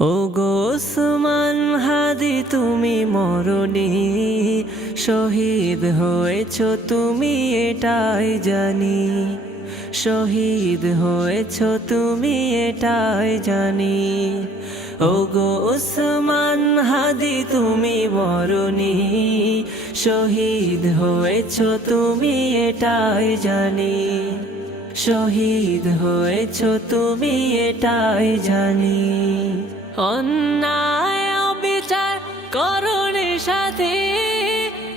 ও গোসমান হাদি, তুমি মরণি, শহীদ হয়েছ তুমি এটাই জানি। শহীদ হয়েছ তুমি এটাই জানি। ও গো ওসমান হাদি, তুমি মরণি, শহীদ হয়েছ তুমি এটাই জানি। শহীদ হয়েছ তুমি এটাই জানি। অন্যায় বিচার করণের সাথে।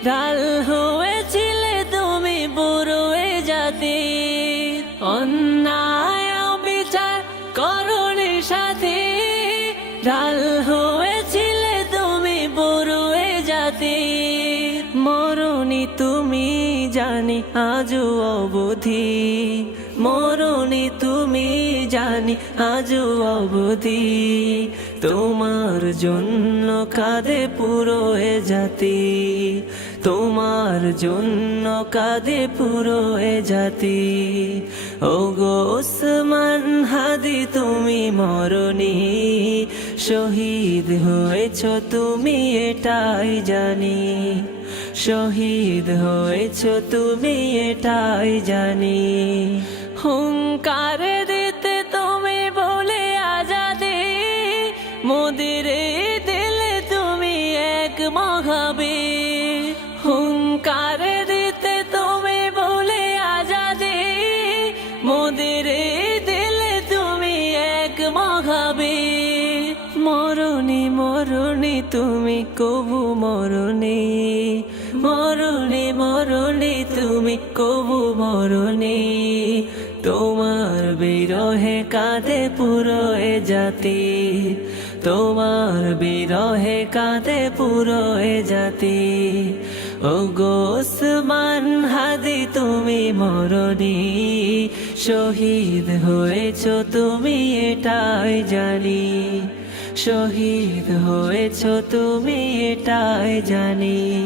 ঢাল হয়েছিলে তুমি, বুড়োয়ে জাতি। অন্যায় বিচার করণের সাথে। ঢাল হয়েছিলে তুমি, বুড়োয়ে জাতি। মরণি তুমি জানি আজও অবধি। মরণি তুমি জানি আজও অবধি। তোমার জন্য কাঁদে পুরো এ জাতি। তোমার জন্য কাঁদে পুরো এ জাতি। ও গো ওসমান হাদি, তুমি মরণি। শহীদ হয়েছ তুমি, এটাই জানি। শহীদ হয়েছ তুমি এটাই জানি। হুঙ্কার দিতে তুমি বলে আজাদে। মোদের দিলে তুমি এক মহাবে হুঙ্কার দিতে তুমি বলে আজাদে। মোদের দিলে তুমি এক মহাবে মরণি মরণি তুমি কবু মরণি মরণি মরণি, তুমি কবু মরণি। তোমার বিরহে কাঁদে পুরো এ জাতি। তোমার বিরহে কাঁদে পুরো এ জাতি। ও গোসমান হাদি, তুমি মরণি। শহীদ হয়েছ তুমি, এটাই জানি। শহীদ হয়েছ তুমি, এটাই জানি।